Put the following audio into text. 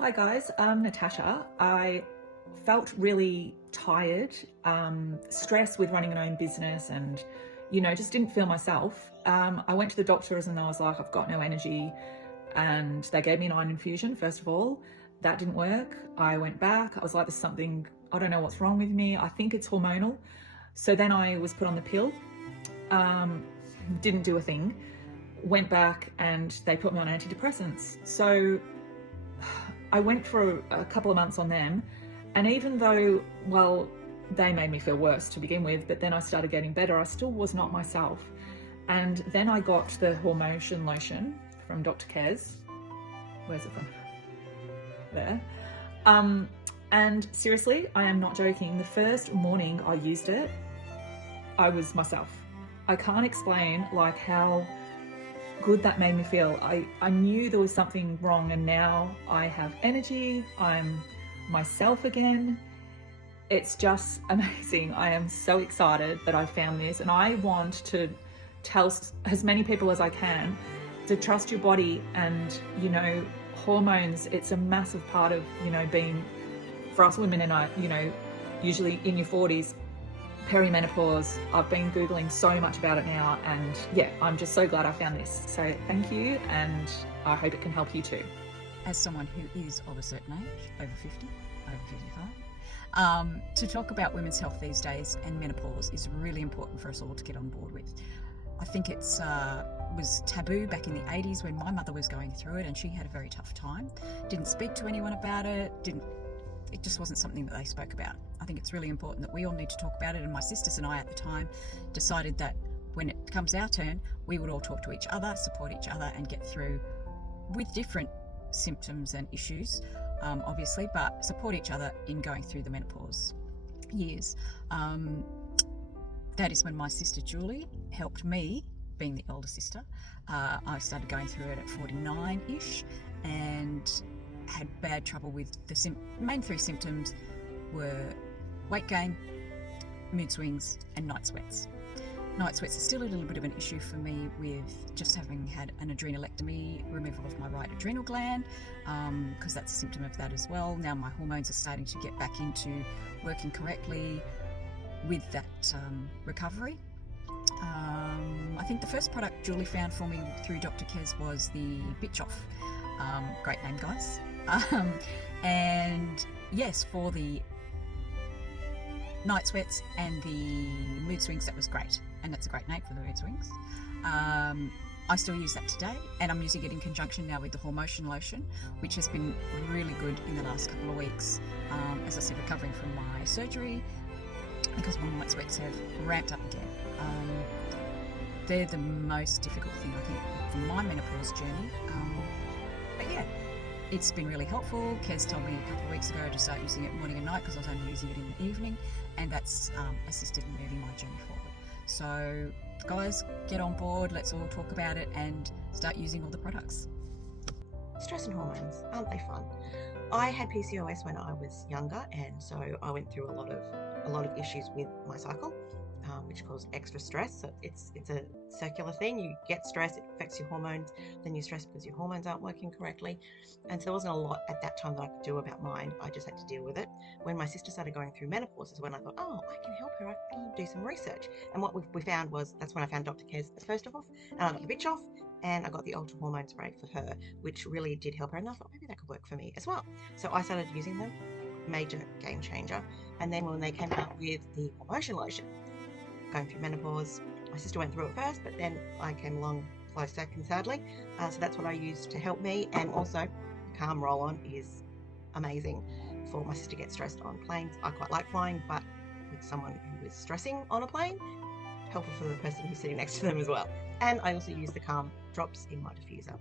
Hi guys, I'm Natasha. I felt really tired, stressed with running my own business and, just didn't feel myself. I went to the doctors and I was like, I've got no energy. And they gave me an iron infusion, first of all. That didn't work. I went back. I was like, there's something, I don't know what's wrong with me. I think it's hormonal. So then I was put on the pill. Didn't do a thing. Went back and they put me on antidepressants. So I went for a couple of months on them, and even though, well, they made me feel worse to begin with, but then I started getting better, I still was not myself. And then I got the Hormone lotion from Dr Kez. Where's it from? There. And seriously, I am not joking. The first morning I used it, I was myself. I can't explain how good that made me feel. I knew there was something wrong, and now I have energy. I'm myself again. It's just amazing. I am so excited that I found this, and I want to tell as many people as I can to trust your body. And hormones, it's a massive part of being, for us women in our usually in your 40s, perimenopause. I've been Googling so much about it now, and yeah, I'm just so glad I found this. So thank you, and I hope it can help you too. As someone who is of a certain age, over 50, over 55, to talk about women's health these days and menopause is really important for us all to get on board with. I think it was taboo back in the 80s when my mother was going through it, and she had a very tough time. Didn't speak to anyone about it, it just wasn't something that they spoke about. I think it's really important that we all need to talk about it, and my sisters and I at the time decided that when it comes our turn, we would all talk to each other, support each other, and get through with different symptoms and issues, obviously, but support each other in going through the menopause years. That is when my sister Julie helped me, being the elder sister. I started going through it at 49-ish and had bad trouble with the main three symptoms were weight gain, mood swings, and night sweats. Night sweats are still a little bit of an issue for me, with just having had an adrenalectomy, removal of my right adrenal gland, because that's a symptom of that as well. Now my hormones are starting to get back into working correctly with that recovery. I think the first product Julie found for me through Dr Kez was the Bitch Off. Great name, guys. And yes, for the night sweats and the mood swings, that was great, and that's a great name for the mood swings. I still use that today, and I'm using it in conjunction now with the Hormone lotion, which has been really good in the last couple of weeks. As I said, recovering from my surgery, because my night sweats have ramped up again. They're the most difficult thing, I think, for my menopause journey. But yeah, it's been really helpful. Kez told me a couple of weeks ago to start using it morning and night, because I was only using it in the evening, and that's assisted in moving my journey forward. So guys, get on board, let's all talk about it and start using all the products. Stress and hormones, aren't they fun? I had PCOS when I was younger, and so I went through a lot of issues with my cycle, which caused extra stress. So it's a circular thing. You get stress, it affects your hormones, then you stress because your hormones aren't working correctly. And so there wasn't a lot at that time that I could do about mine. I just had to deal with it. When my sister started going through menopause is when I thought, oh, I can help her. I can do some research. And what we found was, that's when I found Dr Kez first of all, and I got the Bitch Off, and I got the Ultra Hormone spray for her, which really did help her, and I thought maybe that could work for me as well. So I started using them. Major game changer. And then when they came out with the Hormone lotion, going through menopause, my sister went through it first, but then I came along close second, sadly. So that's what I used to help me. And also, Calm Roll-On is amazing for my sister gets stressed on planes. I quite like flying, but with someone who is stressing on a plane, helpful for the person who's sitting next to them as well. And I also use the Calm drops in my diffuser.